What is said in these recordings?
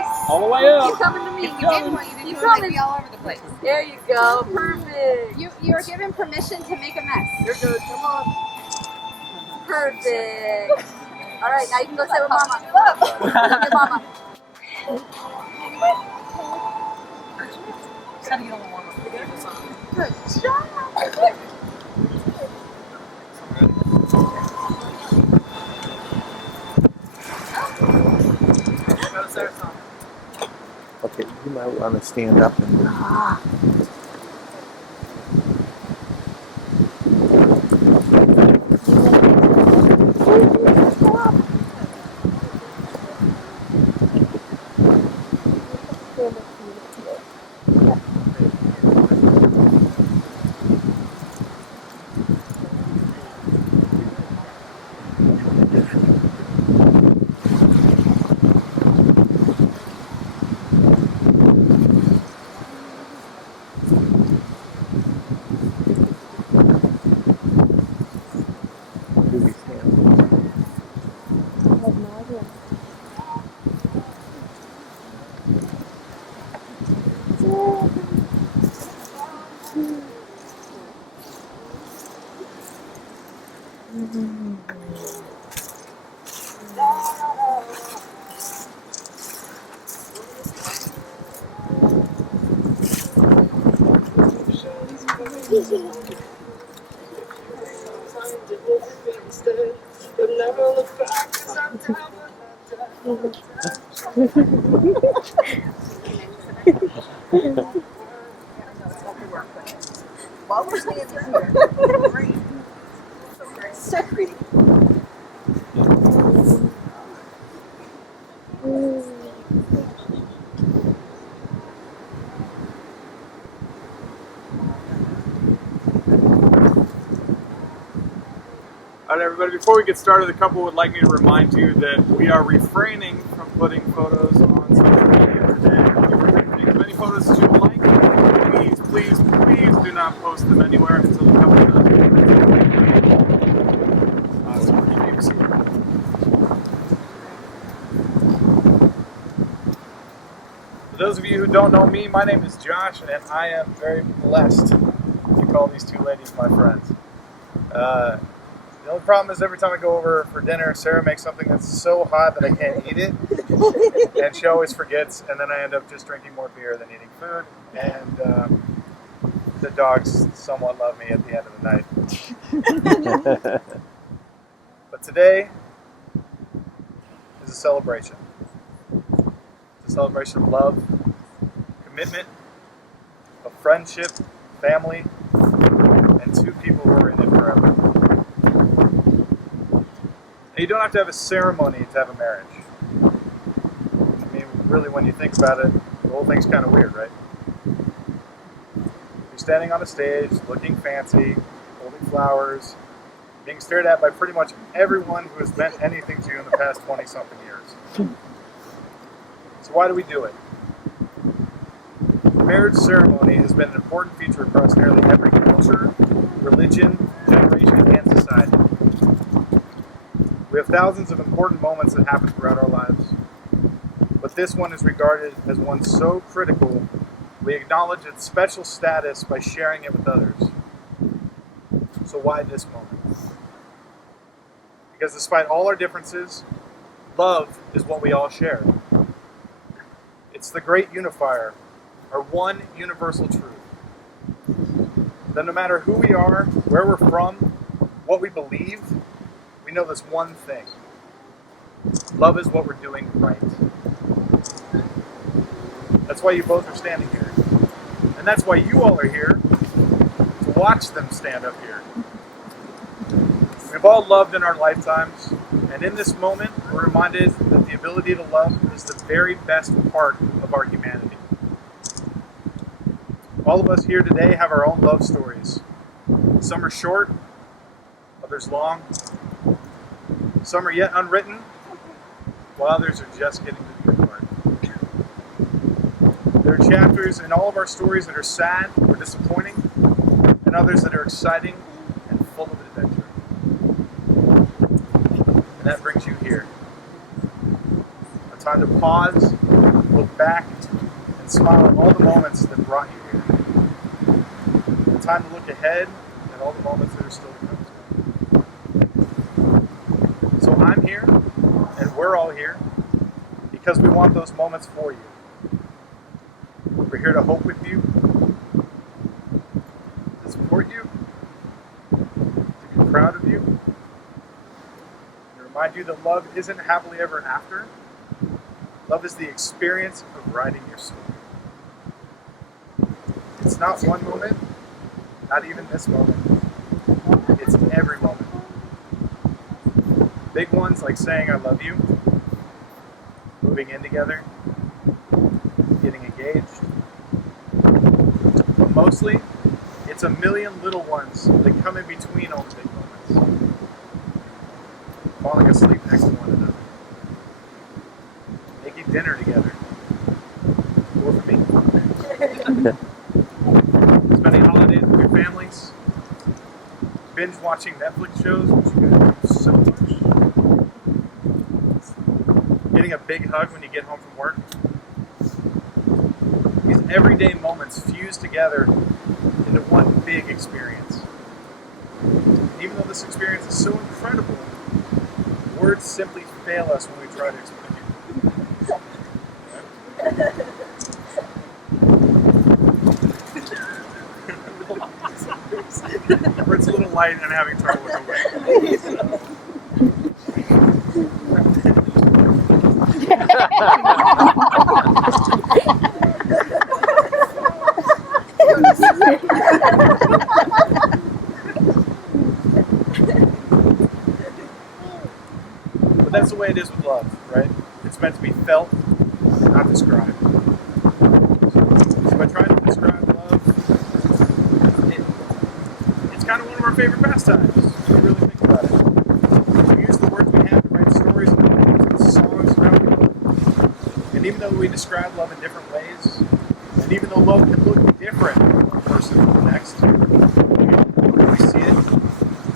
Nice. All the way up. Keep coming to me. Keep You coming. did what you did. Like be all over the place. There you go. Perfect. You are given permission to make a mess. You're good. Come on. Perfect. All right, now you can go sit with Mama. Look at Mama. Just gotta get on the warm up. Good job. Okay, you might want to stand up and. While we're standing here. So pretty. All right, everybody, before we get started, the couple would like me to remind you that we are refraining from putting photos on social media today. If you're taking as many photos as you would like, please do not post them anywhere until the company so we're keeping it secret. For those of you who don't know me, my name is Josh, and I am very blessed to call these two ladies my friends. The only problem is every time I go over for dinner, Sarah makes something that's so hot that I can't eat it, and she always forgets, and then I end up just drinking more beer than eating food, and the dogs somewhat love me at the end of the night. But today is a celebration. It's a celebration of love, commitment, of friendship, family, and two people who are in it forever. You don't have to have a ceremony to have a marriage. I mean, really, when you think about it, the whole thing's kind of weird, right? You're standing on a stage, looking fancy, holding flowers, being stared at by pretty much everyone who has meant anything to you in the past 20-something years. So why do we do it? The marriage ceremony has been an important feature across nearly every culture, religion, generation, and society. We have thousands of important moments that happen throughout our lives, but this one is regarded as one so critical, we acknowledge its special status by sharing it with others. So why this moment? Because despite all our differences, love is what we all share. It's the great unifier, our one universal truth. That no matter who we are, where we're from, what we believe, we know this one thing. Love is what we're doing right. That's why you both are standing here. And that's why you all are here, to watch them stand up here. We've all loved in our lifetimes, and in this moment, we're reminded that the ability to love is the very best part of our humanity. All of us here today have our own love stories. Some are short, others long. Some are yet unwritten, while others are just getting to the good part. There are chapters in all of our stories that are sad or disappointing, and others that are exciting and full of adventure. And that brings you here. A time to pause, look back and smile at all the moments that brought you here. The time to look ahead at all the moments that are still to come. So I'm here, and we're all here, because we want those moments for you. We're here to hope with you, to support you, to be proud of you, to remind you that love isn't happily ever after. Love is the experience of writing your story. It's not one moment, not even this moment. It's every moment. Big ones like saying I love you, moving in together, getting engaged. But mostly, it's a million little ones that come in between all the big moments. Falling asleep next to one another. Making dinner together. Or for me. Spending holidays with your families. Binge watching Netflix shows, which you guys do so much. Getting a big hug when you get home from work. These everyday moments fuse together into one big experience. And even though this experience is so incredible, words simply fail us when we try to explain it. It's a little light and having trouble with the weight. But that's the way it is with love, right? It's meant to be felt, not described. So by trying to describe love, it's kind of one of our favorite pastimes, if you really think about it. We use the words we have to write stories and songs around love. And even though we describe love in different ways, and even though love can look different from one person to the next, we see it,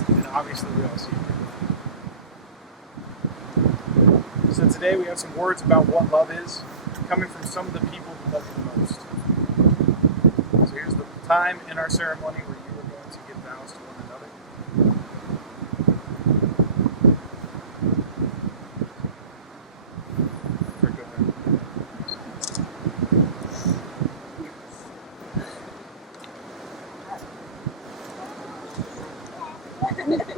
and obviously we all see it. So today we have some words about what love is, coming from some of the people who love you the most. So here's the time in our ceremony where you are going to give vows to one another. Go ahead.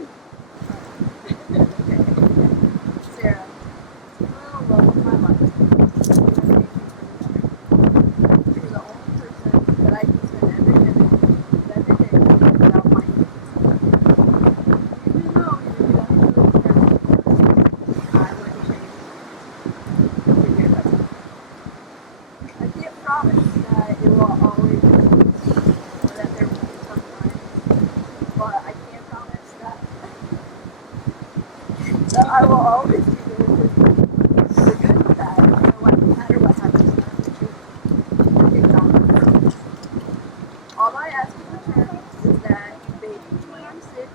Sarah, you are the love of my life. You are the only person that I can spend every minute of every day without minding. Even though you're the only person I wouldn't change for your husband. I can't promise that it will always be, or that there will be some times, but I can promise that I will always be there for you. The good and the bad, no matter what happens in our future. All I ask in return is that you bathe me when I'm sick,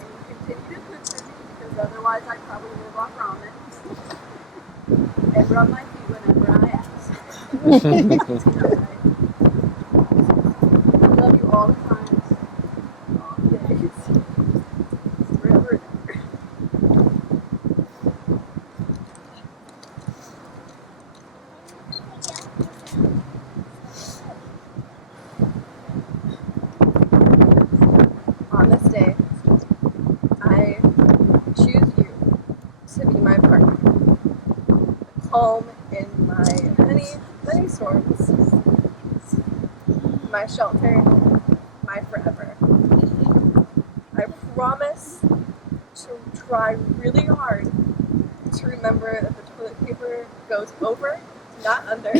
and you continue to cook for me, because otherwise I'd probably live off ramen, and rub my feet whenever I ask. I love you all the times, all the days, forever and ever. On this day, I choose you to be my partner, a calm in my many storms, my shelter, my forever. I promise to try really hard to remember that the toilet paper goes over, not under,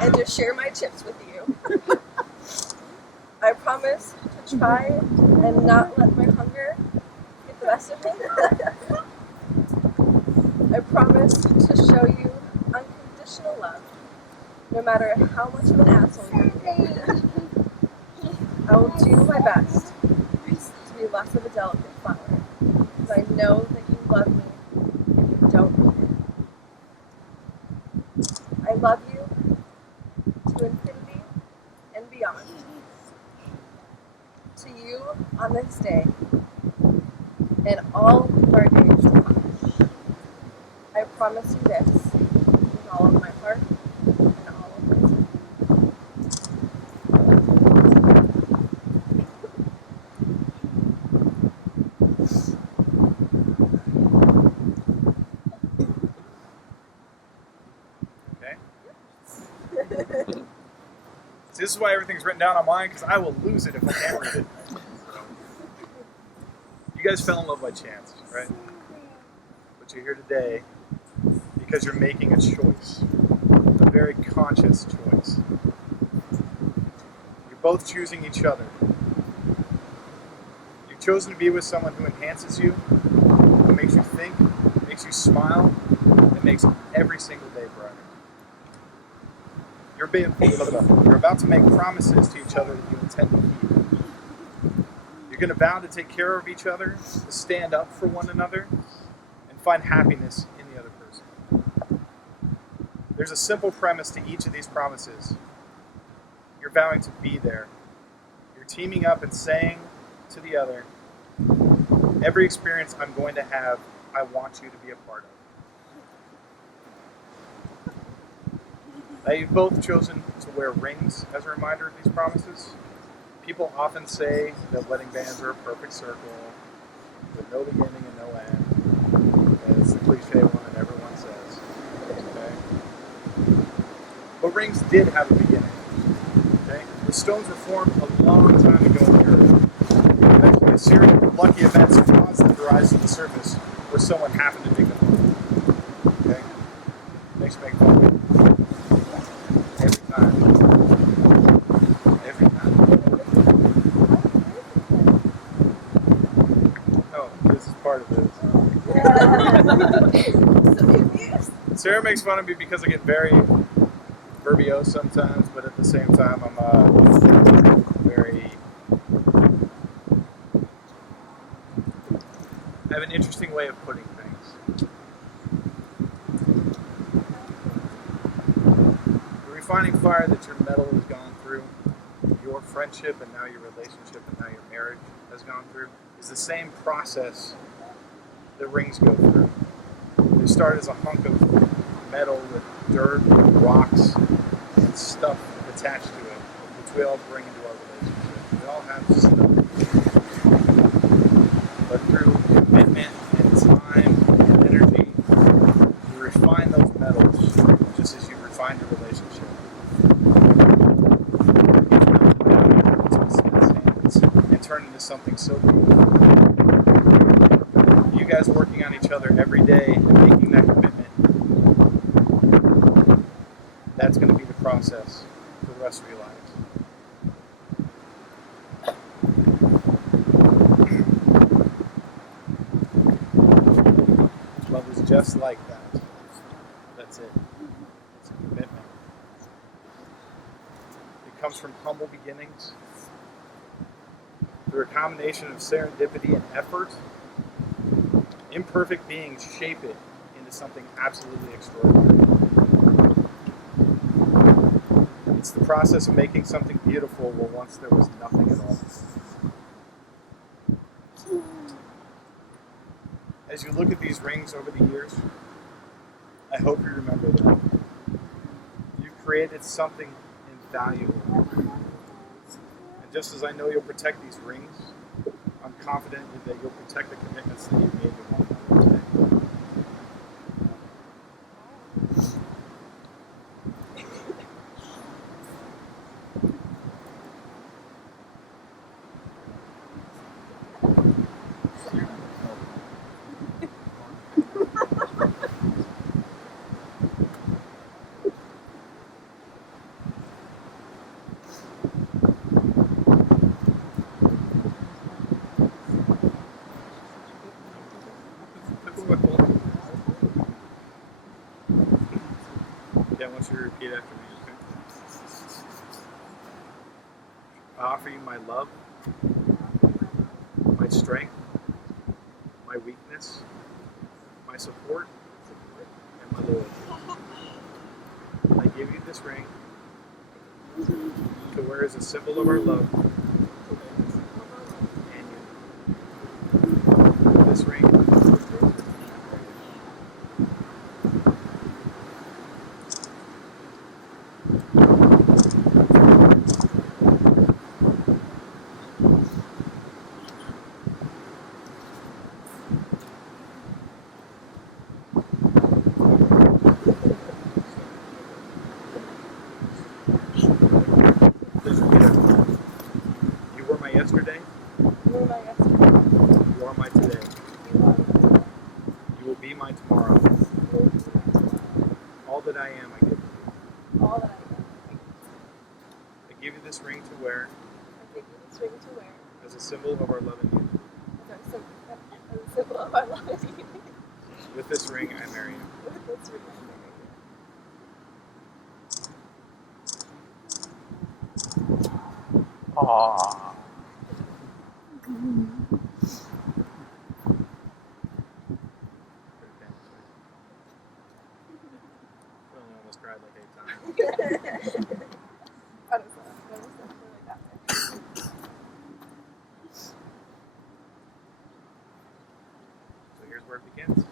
and to share my chips with you. I promise to try and not let my hunger get the best of me. I promise to show you unconditional love, no matter how much of an asshole you're being. I will do my best to be less of a delicate flower, because I know that you love me and you don't mean it. love you to infinity and beyond. To you on this day and all of our days to come. I promise you this with all of my heart and all of my soul. Okay. So this is why everything's written down on mine, because I will lose it if I can't read it. So, you guys fell in love by chance, right? But you're here today because you're making a choice, a very conscious choice. You're both choosing each other. You've chosen to be with someone who enhances you, who makes you think, makes you smile, and makes every single day brighter. You're about to make promises to each other that you intend to keep. You're going to vow to take care of each other, to stand up for one another, and find happiness in the other person. There's a simple premise to each of these promises. You're vowing to be there. You're teaming up and saying to the other, every experience I'm going to have, I want you to be a part of. Now, you've both chosen to wear rings as a reminder of these promises. People often say that wedding bands are a perfect circle with no beginning and no end. And it's the cliche one that everyone says. Okay? But rings did have a beginning. Okay? The stones were formed a long time ago on the Earth. Eventually, a series of lucky events caused them to rise to the surface where someone happened to dig them up. Okay? Thanks for making fun of me. Every time. Every time. Oh, this is part of this. Sarah makes fun of me because I get very verbose sometimes, but at the same time, I'm I have an interesting way of putting things. The refining fire that your metal has gone through, your friendship and now your relationship and now your marriage has gone through, is the same process that rings go through. They start as a hunk of metal with dirt, rocks, and stuff attached to it, which we all bring into our relationship. We all have stuff. But through commitment and time and energy, you refine those metals just as you refine your relationship. And turn into something so beautiful. You guys working on each other every day and making that commitment, that's going to be the process for the rest of your lives. Love is just like that. That's it. It's a commitment. It comes from humble beginnings. Through a combination of serendipity and effort, imperfect beings shape it into something absolutely extraordinary. It's the process of making something beautiful where once there was nothing at all. As you look at these rings over the years, I hope you remember that. You've created something invaluable. And just as I know you'll protect these rings, I'm confident that you'll protect the commitments that you've made to one another today. Okay, I want you to repeat after me, okay? I offer you my love, my strength, my weakness, my support, and my loyalty. I give this ring to wear as a symbol of our love and you. This ring. You were my yesterday. You were my yesterday. You are my today. You are my today. You will be my tomorrow. You will be my tomorrow. All that I am, I give to you. All that I am, I give you this ring to wear I give you this ring to wear as a symbol of our love and union. as a symbol of our love and unity. With this ring, I marry you. With this ring, I marry Aww. I almost cried like 8 times. you. How does that? What is that feel like that way? So here's where it begins.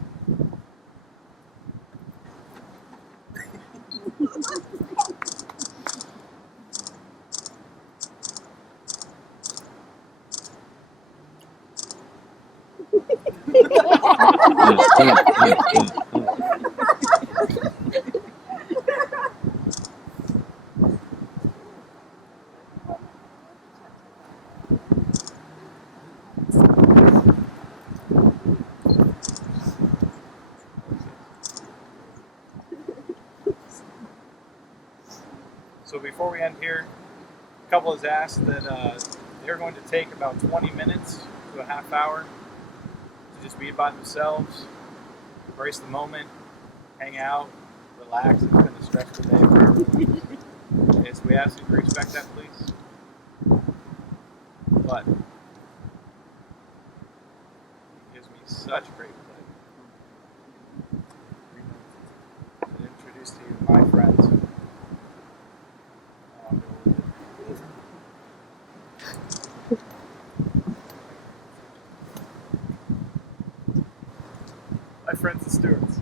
So before we end here, a couple has asked that they're going to take about 20 minutes to a half hour to just be by themselves, embrace the moment, hang out, relax. It's been a stressful day for everyone. So we ask you to respect that, please. But it gives me such great pleasure to introduce to you my friends. My friends, the Stewarts.